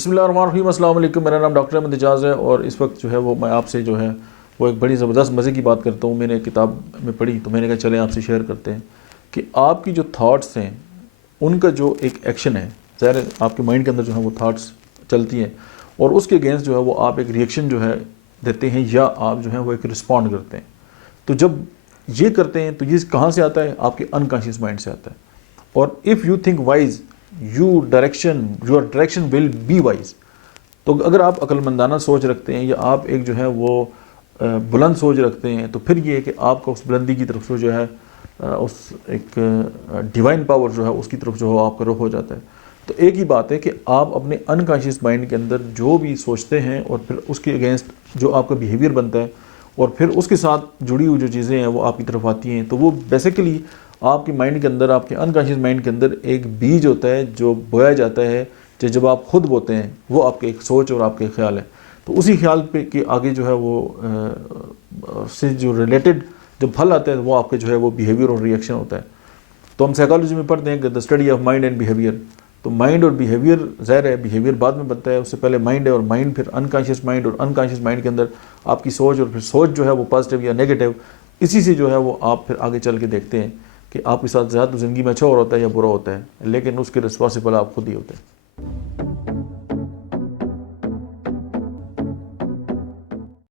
बिस्मिल्लाहिर्रहमानिर्रहीम, अस्सलाम वालेकुम। मेरा नाम डॉक्टर अहमद एजाज़ है और इस वक्त जो है वो मैं आपसे जो है वो एक बड़ी ज़बरदस्त मज़े की बात करता हूँ। मैंने किताब में पढ़ी तो मैंने कहा चलें आपसे शेयर करते हैं कि आपकी जो थाट्स हैं उनका जो एक एक्शन है, ज़ाहिर है आपके माइंड के अंदर जो है वो थाट्स चलती हैं और उसके अगेंस्ट जो है वो आप एक रिएक्शन जो है देते हैं या आप जो है वो एक रिस्पॉन्ड करते हैं। तो जब ये करते हैं तो ये कहाँ से आता है? आपके अनकॉन्शियस माइंड से आता है। और if you think wise your direction will be wise. तो अगर आप अक्लमंदाना सोच रखते हैं या आप एक जो है वो बुलंद सोच रखते हैं तो फिर ये है कि आपका उस बुलंदी की तरफ से जो है उस एक डिवाइन पावर जो है उसकी तरफ जो है आपका रुख हो जाता है। तो एक ही बात है कि आप अपने अनकॉन्शियस माइंड के अंदर जो भी सोचते हैं और फिर उसके अगेंस्ट जो आपका बिहेवियर बनता है और फिर उसके साथ जुड़ी हुई जो चीज़ें हैं वो आपकी तरफ आती हैं, तो वो बेसिकली आपके माइंड के अंदर, आपके अनकॉन्शियस माइंड के अंदर एक बीज होता है जो बोया जाता है। जब आप खुद बोते हैं वो आपके एक सोच और आपके ख्याल है। तो उसी ख्याल पे के आगे जो है वो से जो रिलेटेड जब फल आता है वो आपके जो है वो बिहेवियर और रिएक्शन होता है। तो हम साइकोलॉजी में पढ़ते हैं कि the study of mind and behaviour. तो माइंड और बिहेवियर, ज़ाहिर है बिहेवियर बाद में बनता है, उससे पहले माइंड है और माइंड फिर अनकॉन्शियस माइंड और अनकॉन्शियस माइंड के अंदर आपकी सोच और फिर सोच जो है वो पॉजिटिव या नेगेटिव, इसी से जो है वो आप फिर आगे चल के देखते हैं कि आपके साथ ज़्यादा ज़िंदगी में अच्छा हो रहा होता है या बुरा होता है, लेकिन उसके रिस्पॉन्सिबल आप खुद ही होते हैं।